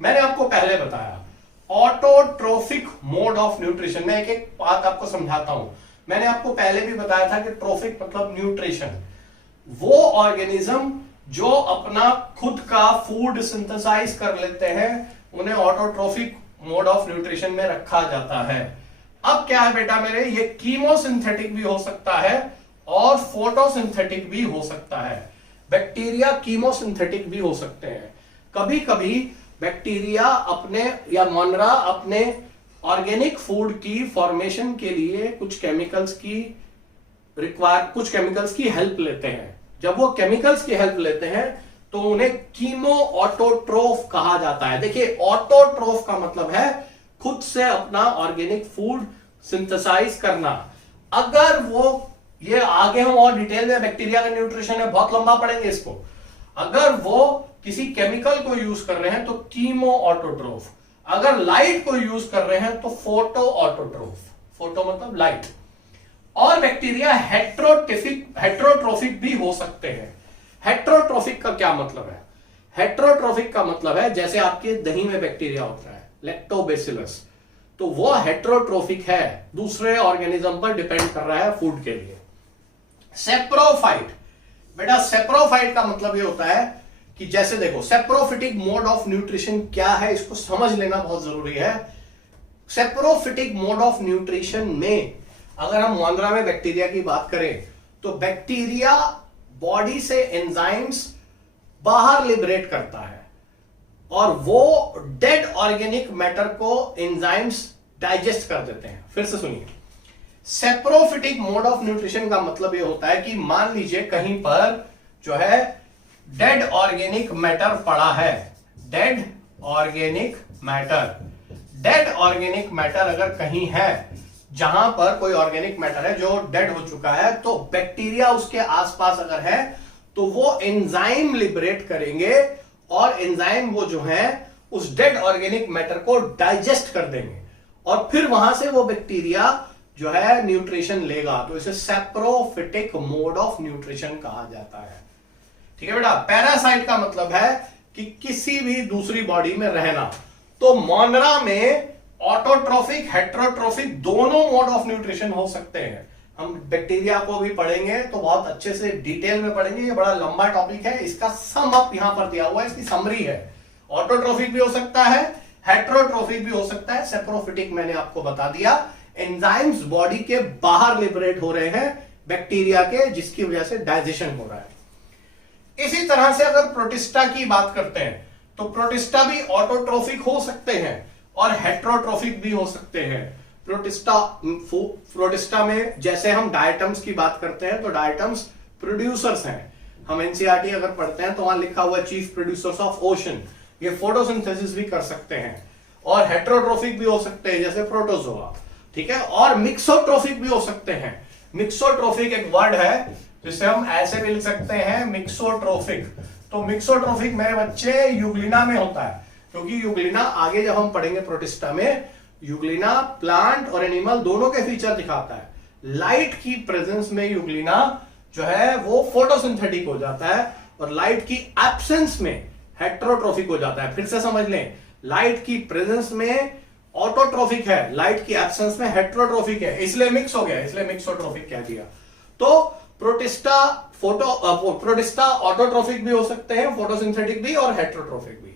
मैंने आपको पहले बताया ऑटोट्रोफिक मोड ऑफ न्यूट्रिशन। मैं एक एक बात आपको समझाता हूं। मैंने आपको पहले भी बताया था कि ट्रोफिक मतलब न्यूट्रिशन, वो ऑर्गेनिज्म जो अपना खुद का फूड सिंथेसाइज कर लेते हैं, उन्हें ऑटोट्रोफिक मोड ऑफ न्यूट्रिशन में रखा जाता है। अब क्या है बेटा मेरे, ये कीमोसिंथेटिक भी हो सकता है और फोटोसिंथेटिक भी हो सकता है। बैक्टीरिया कीमोसिंथेटिक भी हो सकते हैं। कभी कभी बैक्टीरिया अपने या मोनरा अपने ऑर्गेनिक फूड की फॉर्मेशन के लिए कुछ केमिकल्स की हेल्प लेते हैं। जब वो केमिकल्स की हेल्प लेते हैं तो उन्हें कीमो ऑटोट्रोफ कहा जाता है। देखिए, ऑटोट्रोफ का मतलब है खुद से अपना ऑर्गेनिक फूड सिंथेसाइज करना। अगर वो, ये आगे हम और डिटेल में बैक्टीरिया का न्यूट्रिशन है, बहुत लंबा पढ़ेंगे इसको। अगर वो किसी केमिकल को यूज कर रहे हैं तो कीमो ऑटोट्रोफ, अगर लाइट को यूज कर रहे हैं तो फोटो ऑटोट्रोफ, फोटो मतलब लाइट। और बैक्टीरिया हेट्रोट्रोफिक भी हो सकते हैं। हेट्रोट्रोफिक का क्या मतलब है? हेट्रोट्रोफिक का मतलब है जैसे आपके दही में बैक्टीरिया होता है लैक्टोबैसिलस, तो वो हेट्रोट्रोफिक है, दूसरे ऑर्गेनिज्म पर डिपेंड कर रहा है फूड के लिए। सेप्रोफाइट, बेटा सेप्रोफाइट का मतलब ये होता है कि जैसे देखो, सेप्रोफिटिक मोड ऑफ न्यूट्रिशन क्या है, इसको समझ लेना बहुत जरूरी है। सेप्रोफिटिक मोड ऑफ न्यूट्रिशन में अगर हम मोनरा में बैक्टीरिया की बात करें तो बैक्टीरिया बॉडी से एंजाइम्स बाहर लिबरेट करता है और वो डेड ऑर्गेनिक मैटर को एंजाइम्स डाइजेस्ट कर देते हैं। फिर से सुनिए, सेप्रोफिटिक मोड ऑफ न्यूट्रिशन का मतलब ये होता है कि मान लीजिए कहीं पर जो है डेड ऑर्गेनिक मैटर पड़ा है, डेड ऑर्गेनिक मैटर अगर कहीं है, जहां पर कोई ऑर्गेनिक मैटर है जो डेड हो चुका है, तो बैक्टीरिया उसके आसपास अगर है तो वो एंजाइम लिबरेट करेंगे और एंजाइम वो जो है उस डेड ऑर्गेनिक मैटर को डाइजेस्ट कर देंगे और फिर वहां से वो बैक्टीरिया जो है न्यूट्रिशन लेगा। तो इसे सेप्रोफिटिक मोड ऑफ न्यूट्रिशन कहा जाता है। ठीक है बेटा। पैरासाइट का मतलब है कि किसी भी दूसरी बॉडी में रहना। तो मोनरा में ऑटोट्रोफिक, हेट्रोट्रोफिक दोनों मोड ऑफ न्यूट्रिशन हो सकते हैं। हम बैक्टीरिया को भी पढ़ेंगे तो बहुत अच्छे से डिटेल में पढ़ेंगे, ये बड़ा लंबा टॉपिक है, इसका सम अप यहां पर दिया हुआ है, इसकी समरी है। ऑटोट्रोफिक भी हो सकता है, हेट्रोट्रोफिक भी हो सकता है, सेप्रोफिटिक मैंने आपको बता दिया। एंजाइम्स बॉडी के बाहर लिबरेट हो रहे हैं बैक्टीरिया के, जिसकी वजह से डाइजेशन हो रहा है। इसी तरह से अगर प्रोटिस्टा की बात करते हैं तो प्रोटिस्टा भी ऑटोट्रोफिक हो सकते हैं और हेट्रोट्रोफिक भी हो सकते हैं। प्रोटिस्टा में जैसे हम डायटम्स की बात करते हैं तो डायटम्स प्रोड्यूसर्स हैं। हम एनसीईआरटी अगर पढ़ते हैं तो वहां लिखा हुआ चीफ प्रोड्यूसर्स ऑफ ओशन, ये फोटोसिंथेसिस भी कर सकते हैं। और हेट्रोट्रोफिक भी हो सकते हैं जैसे प्रोटोजोआ, ठीक है। और मिक्सोट्रोफिक भी हो सकते हैं। मिक्सोट्रोफिक एक वर्ड है जिसे हम ऐसे भी लिख सकते हैं, मिक्सोट्रोफिक। तो मिक्सोट्रोफिक मेरे बच्चे यूग्लिना में होता है, क्योंकि यूग्लिना आगे जब हम पढ़ेंगे प्रोटिस्टा में, यूग्लिना प्लांट और एनिमल दोनों के फीचर दिखाता है। लाइट की प्रेजेंस में यूग्लिना जो है वो फोटोसिंथेटिक हो जाता है और लाइट की एब्सेंस में हेट्रोट्रोफिक हो जाता है। फिर से समझ लें, लाइट की प्रेजेंस में ऑटोट्रोफिक है, लाइट की एब्सेंस में हेट्रोट्रोफिक है, इसलिए मिक्स हो गया, इसलिए मिक्सोट्रोफिक कह दिया। तो प्रोटिस्टा ऑटोट्रोफिक भी हो सकते हैं, फोटोसिंथेटिक भी और हेट्रोट्रोफिक भी।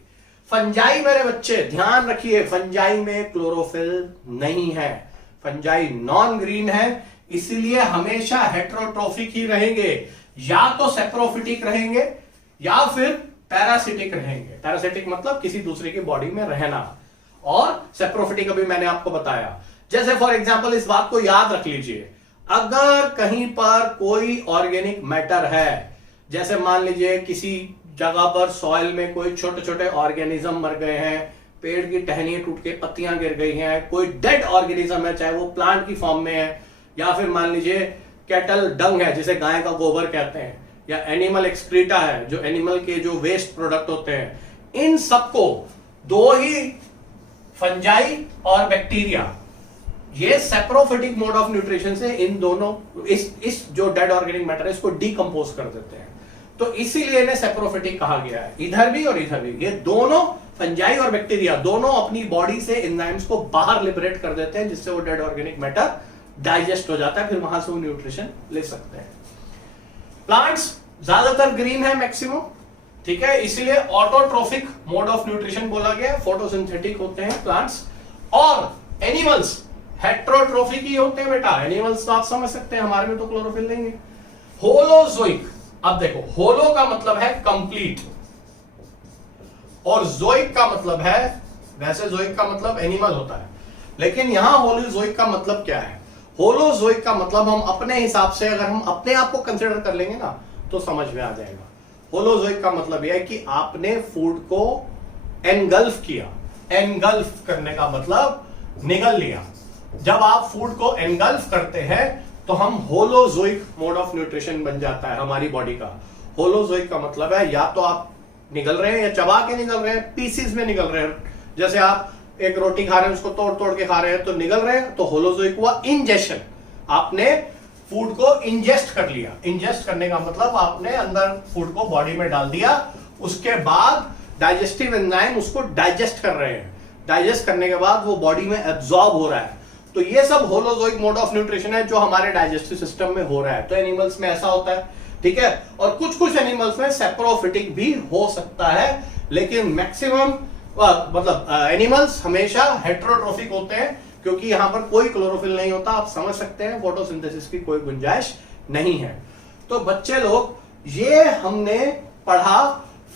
फंजाई मेरे बच्चे ध्यान रखिए, फंजाई में क्लोरोफिल नहीं है, फंजाई नॉन ग्रीन है, इसीलिए हमेशा हेट्रोट्रोफिक ही रहेंगे। या तो सेप्रोफिटिक रहेंगे या फिर पैरासिटिक रहेंगे। पैरासिटिक मतलब किसी दूसरे की बॉडी में रहना, और सेप्रोफिटिक अभी मैंने आपको बताया। जैसे फॉर एग्जांपल इस बात को याद रख लीजिए, अगर कहीं पर कोई ऑर्गेनिक मैटर है, जैसे मान लीजिए किसी जगह पर सॉइल में कोई छोटे छोटे ऑर्गेनिज्म मर गए हैं, पेड़ की टहनियां टूट के पत्तियां गिर गई हैं, कोई डेड ऑर्गेनिज्म है, चाहे वो प्लांट की फॉर्म में है, या फिर मान लीजिए कैटल डंग है जिसे गाय का गोबर कहते हैं, या एनिमल एक्सक्रीटा है जो एनिमल के जो वेस्ट प्रोडक्ट होते हैं, इन सबको दो ही फंजाई और बैक्टीरिया ये सेप्रोफिटिक मोड ऑफ न्यूट्रिशन से इन दोनों इस जो डेड ऑर्गेनिक मैटर है इसको डीकंपोज कर देते हैं। तो इसीलिए इन्हें सेप्रोफिटिक कहा गया है, इधर भी और इधर भी। ये दोनों फंजाई और बैक्टीरिया दोनों अपनी बॉडी से एंजाइम्स को बाहर लिबरेट कर देते हैं, जिससे वो डेड ऑर्गेनिक मैटर डाइजेस्ट हो जाता है, फिर वहां से वो न्यूट्रिशन ले सकते हैं। प्लांट्स ज्यादातर ग्रीन है मैक्सिमम, ठीक है, इसीलिए ऑटोट्रोफिक मोड ऑफ न्यूट्रिशन बोला गया। फोटोसिंथेटिक होते हैं प्लांट्स, और एनिमल्स हेट्रोट्रोफिक ही होते हैं बेटा। एनिमल्स तो आप समझ सकते हैं, हमारे में तो क्लोरोफिल नहीं है। होलोजोइक, अब देखो होलो का मतलब है कंप्लीट और जोइक का मतलब है, वैसे जोइक का मतलब एनिमल होता है, लेकिन यहां होलोजोइक का मतलब क्या है? होलोजोइक का मतलब हम अपने हिसाब से अगर हम अपने आप को कंसिडर कर लेंगे ना तो समझ में आ जाएगा। होलोजोइक का मतलब यह है कि आपने फूड को एनगल्फ किया। एनगल्फ करने का मतलब निगल लिया। जब आप फूड को एनगल्फ करते हैं तो हम होलोजोइक मोड ऑफ न्यूट्रिशन बन जाता है हमारी बॉडी का। होलोजोइक का मतलब है या तो आप निगल रहे हैं या चबा के निगल रहे हैं, पीसीज में निगल रहे हैं। जैसे आप एक रोटी खा रहे हैं, उसको तोड़ तोड़ के खा रहे हैं तो निगल रहे हैं, तो होलोजोइक हुआ इंजेशन। आपने फूड को इंजेस्ट कर लिया। इंजेस्ट करने का मतलब आपने अंदर फूड को बॉडी में डाल दिया, उसके बाद डाइजेस्टिव एंजाइम उसको डाइजेस्ट कर रहे हैं। डाइजेस्ट करने के बाद वो बॉडी में एब्जॉर्ब हो रहा है। तो ये सब होलोजोइक मोड ऑफ न्यूट्रिशन है जो हमारे डाइजेस्टिव सिस्टम में हो रहा है। तो एनिमल्स में ऐसा होता है, ठीक है। और कुछ कुछ एनिमल्स में सेप्रोफिटिक भी हो सकता है, लेकिन मैक्सिमम मतलब एनिमल्स हमेशा हेट्रोट्रोफिक होते हैं, क्योंकि यहां पर कोई क्लोरोफिल नहीं होता। आप समझ सकते हैं फोटोसिंथेसिस की कोई गुंजाइश नहीं है। तो बच्चे लोग, ये हमने पढ़ा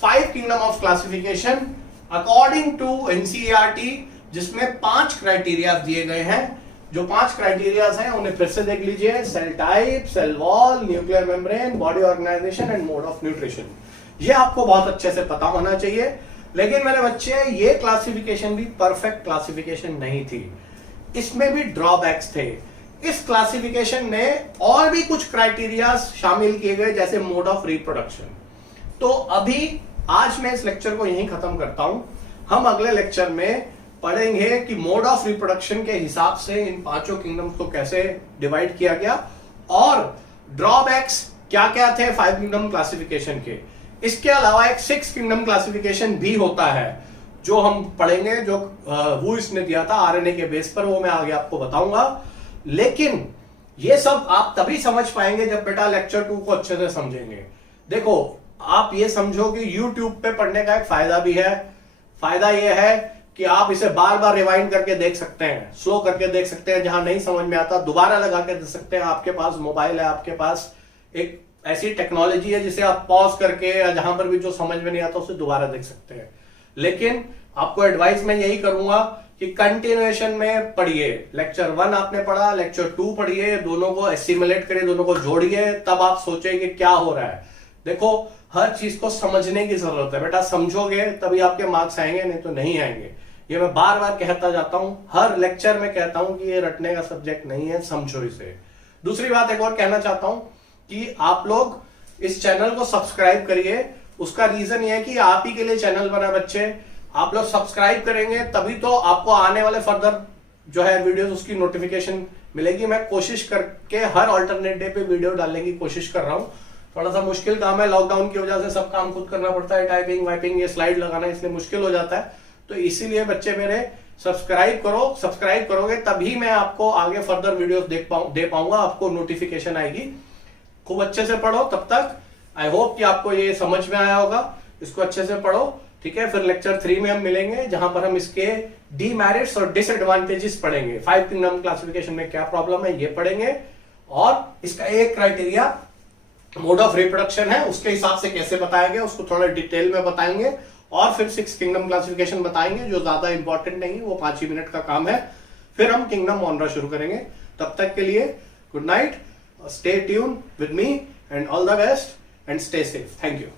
5 kingdom of classification according to NCERT, जिसमें 5 क्राइटेरिया दिए गए हैं। जो 5 क्राइटेरिया हैं उन्हें फिर से देख लीजिए: cell type, cell wall, nuclear membrane, body organisation and mode of nutrition. ये आपको बहुत अच्छे से पता होना चाहिए। लेकिन मेरे बच्चे, ये क्लासिफिकेशन भी परफेक्ट क्लासिफिकेशन नहीं थी, इसमें भी ड्रॉबैक्स थे। इस क्लासिफिकेशन में और भी कुछ क्राइटेरिया शामिल किए गए, जैसे मोड ऑफ रिप्रोडक्शन। तो अभी आज मैं इस लेक्चर को यहीं खत्म करता हूं। हम अगले लेक्चर में पढ़ेंगे कि मोड ऑफ रिप्रोडक्शन के हिसाब से इन 5 किंगडम्स को कैसे डिवाइड किया गया और ड्रॉबैक्स क्या क्या थे 5 किंगडम क्लासिफिकेशन के। इसके अलावा एक 6 किंगडम क्लासिफिकेशन भी होता है जो हम पढ़ेंगे, जो वुइस ने दिया था आरएनए के बेस पर, वो मैं आगे आपको बताऊंगा। लेकिन ये सब आप तभी समझ पाएंगे जब बेटा लेक्चर 2 को अच्छे से समझेंगे। देखो, आप ये समझो कि YouTube पे पढ़ने का एक फायदा भी है। फायदा ये है कि आप इसे बार बार रिवाइंड करके देख सकते हैं, स्लो करके देख सकते हैं, जहां नहीं समझ में आता दोबारा लगा के देख सकते हैं। आपके पास मोबाइल है, आपके पास एक ऐसी टेक्नोलॉजी है जिसे आप पॉज करके या जहां पर भी जो समझ में नहीं आता उसे दोबारा देख सकते हैं। लेकिन आपको एडवाइस मैं यही करूंगा कि कंटिन्यूएशन में पढ़िए। लेक्चर 1 आपने पढ़ा, लेक्चर 2 पढ़िए, दोनों को एसिमुलेट करिए, दोनों को जोड़िए, तब आप सोचिए कि क्या हो रहा है। देखो, हर चीज को समझने की जरूरत है बेटा, समझोगे तभी आपके मार्क्स आएंगे, नहीं तो नहीं आएंगे। ये मैं बार बार कहता जाता हूं, हर लेक्चर में कहता हूं कि ये रटने का सब्जेक्ट नहीं है, समझो इसे। दूसरी बात एक और कहना चाहता हूं कि आप लोग इस चैनल को सब्सक्राइब करिए। उसका रीजन ये है कि आप ही के लिए चैनल बना बच्चे। आप लोग सब्सक्राइब करेंगे तभी तो आपको आने वाले फर्दर जो है वीडियोस उसकी नोटिफिकेशन मिलेगी। मैं कोशिश करके हर अल्टरनेट डे पे वीडियो डालने की कोशिश कर रहा हूं। थोड़ा सा मुश्किल काम है, लॉकडाउन की वजह से सब काम खुद करना पड़ता है, टाइपिंग वाइपिंग, ये स्लाइड लगाना, इसलिए मुश्किल हो जाता है। तो इसीलिए बच्चे मेरे सब्सक्राइब करो, सब्सक्राइब करोगे तभी मैं आपको आगे फर्दर वीडियोस दे पाऊंगा, आपको नोटिफिकेशन आएगी। खूब अच्छे से पढ़ो। तब तक आई होप कि आपको ये समझ में आया होगा। इसको अच्छे से पढ़ो, ठीक है। फिर लेक्चर 3 में हम मिलेंगे, जहां पर हम इसके डीमेरिट्स और डिसएडवांटेजेस पढ़ेंगे। 5 किंगडम क्लासिफिकेशन में क्या प्रॉब्लम है ये पढ़ेंगे, और इसका एक क्राइटेरिया मोड ऑफ रिप्रोडक्शन है, उसके हिसाब से कैसे बताया गया उसको थोड़ा डिटेल में बताएंगे। और फिर 6 किंगडम क्लासिफिकेशन बताएंगे, जो ज्यादा इंपॉर्टेंट नहीं, वो 5 ही मिनट का काम है। फिर हम किंगडम ऑनरा शुरू करेंगे। तब तक के लिए good night, stay tune with me, and all the best, and stay safe. Thank you.